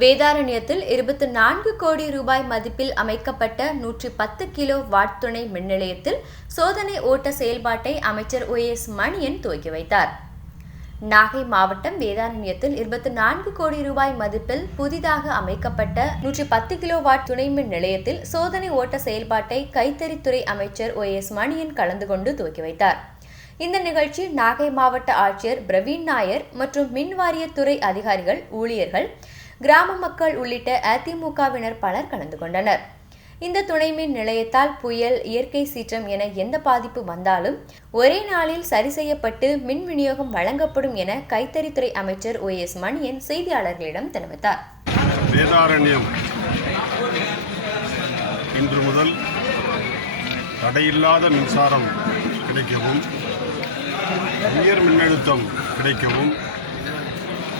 வேதாரண்யத்தில் இருபத்தி நான்கு கோடி ரூபாய் மதிப்பில் அமைக்கப்பட்ட நூற்றி பத்து கிலோ வாட் துணை மின் நிலையத்தில் சோதனை ஓட்ட செயல்பாட்டை அமைச்சர் ஓ எஸ் மணியன் துவக்கி வைத்தார். நாகை மாவட்டம் வேதாரண்யத்தில் இருபத்தி நான்கு கோடி ரூபாய் மதிப்பில் புதிதாக அமைக்கப்பட்ட நூற்றி பத்து கிலோ வாட் துணை மின் நிலையத்தில் சோதனை ஓட்ட செயல்பாட்டை கைத்தறித்துறை அமைச்சர் ஓ எஸ் மணியன் கலந்து கொண்டு துவக்கி வைத்தார். இந்த நிகழ்ச்சி நாகை மாவட்ட ஆட்சியர் பிரவீன் நாயர் மற்றும் மின்வாரிய துறை அதிகாரிகள் ஊழியர்கள் கிராம மக்கள் உள்ளிட்ட அதிமுகவினர் பலர் கலந்து கொண்டனர். இந்த துணை மின் நிலையத்தால் புயல் இயற்கை சீற்றம் என எந்த பாதிப்பு வந்தாலும் ஒரே நாளில் சரி செய்யப்பட்டு மின் விநியோகம் வழங்கப்படும் என கைத்தறித்துறை அமைச்சர் ஓ எஸ் மணியன் செய்தியாளர்களிடம் தெரிவித்தார். வேதாரண்யம். இன்று முதல் தடையில்லாத மின்சாரம் கிடைக்கவும் உயர் மின்னழுத்தம் கிடைக்கவும்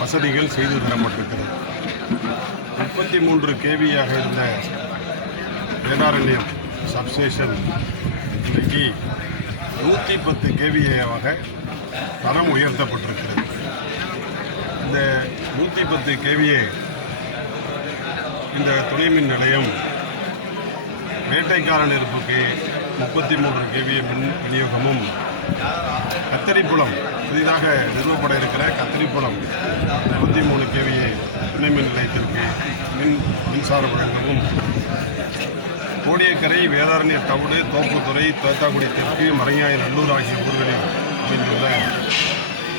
வசதிகள் செய்து தரப்பட்டிருக்கிறது. இருபத்தி மூன்று கேவியாக இருந்த வேதாரண்யம் சப்ஸ்டேஷன் இன்றைக்கு நூற்றி பத்து கேவியாக தரம் உயர்த்தப்பட்டிருக்கிறது. இந்த நூற்றி பத்து கேவிஏ இந்த துணை மின் நிலையம் வேட்டைக்காரன் இருப்புக்கு முப்பத்தி மூன்று கேவிய மின் விநியோகமும் கத்தரிப்புலம் புதிதாக நிறுவப்பட இருக்கிற கத்தரிப்புலம் இருபத்தி மூணு கேவியை துணை மின் நிலையத்திற்கு மின் மின்சாரம் வழங்கவும் கோடியக்கரை வேதாரண்ய தவிடு தோப்புத்துறை தோத்தாக்குடி தெற்கு மறைஞாய நல்லூர் ஆகிய ஊர்களில் அமைந்துள்ள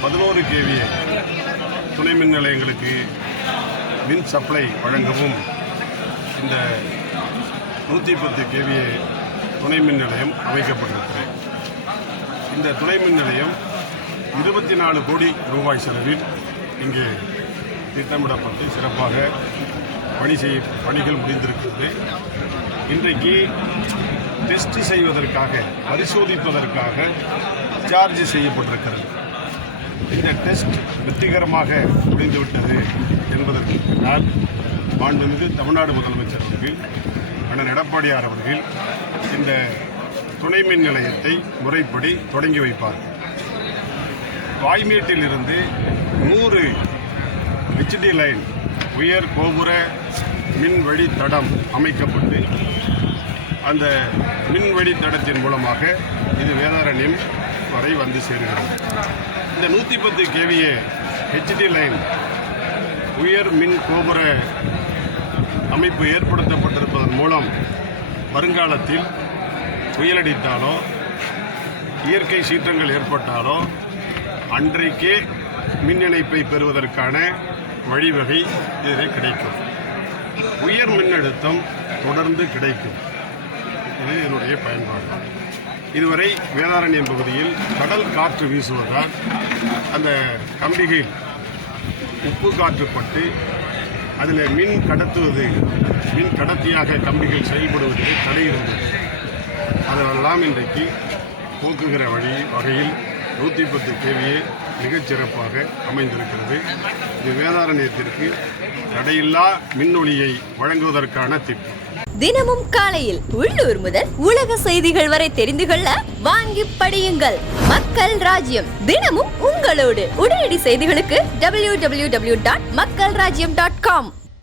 பதினோரு கேவிய துணை மின் நிலையங்களுக்கு மின் சப்ளை வழங்கவும் இந்த நூற்றி பத்து கேவிய துணை மின் நிலையம் அமைக்கப்பட்டிருக்கிறது. இந்த துணை மின் நிலையம் இருபத்தி நாலு கோடி ரூபாய் செலவில் இங்கே திட்டமிடப்பட்டு சிறப்பாக பணி செய்ய பணிகள் முடிந்திருக்கிறது. இன்றைக்கு டெஸ்ட் செய்வதற்காக பரிசோதிப்பதற்காக சார்ஜ் செய்யப்பட்டிருக்கிறது. இந்த டெஸ்ட் வெற்றிகரமாக முடிந்துவிட்டது என்பதற்கு பின்னால் மாண்புமிகு தமிழ்நாடு முதலமைச்சர் அவர்கள் அண்ணன் எடப்பாடியார் அவர்கள் இந்த துணை மின் நிலையத்தை முறைப்படி தொடங்கி வைப்பார். வாய்மீட்டில் இருந்து நூறு ஹெச்டி லைன் உயர் கோபுர மின் வழி தடம் அமைக்கப்பட்டு அந்த மின் வழி தடத்தின் மூலமாக இது வேதாரண்யம் வரை வந்து சேர்கிறது. இந்த நூற்றி பத்து கேவிஏ ஹெச்டி லைன் உயர் மின் கோபுர அமைப்பு ஏற்படுத்தப்பட்டிருப்பதன் மூலம் வருங்காலத்தில் புயலடித்தாலோ இயற்கை சீற்றங்கள் ஏற்பட்டாலோ அன்றைக்கே மின் இணைப்பை பெறுவதற்கான வழிவகை இதில் கிடைக்கும். உயர் மின்னழுத்தம் தொடர்ந்து கிடைக்கும். இது என்னுடைய பயன்பாடு. இதுவரை வேதாரண்யம் பகுதியில் கடல் காற்று வீசுவதால் அந்த கம்பிகள் உப்பு காற்று பட்டு அதில் மின் கடத்துவது மின் கடத்தியாக கம்பிகள் செயல்படுவது தடை இருந்தது அதெல்லாம் இன்றைக்கு போக்குகிற வழி வகையில் நூற்றி பத்து கேவியே மிகச்சிறப்பாக அமைந்திருக்கிறது. இது வேதாரண்யத்திற்கு தடையில்லா மின்னொளியை வழங்குவதற்கான திட்டம். தினமும் காலையில் உள்ளூர் முதல் உலக செய்திகள் வரை தெரிந்து கொள்ள வாங்கி படியுங்கள். மக்கள் ராஜ்யம் தினமும் உங்களோடு உடனடி செய்திகளுக்கு டபிள்யூ டபிள்யூ டபிள்யூ டாட் மக்கள் ராஜ்யம் டாட் காம்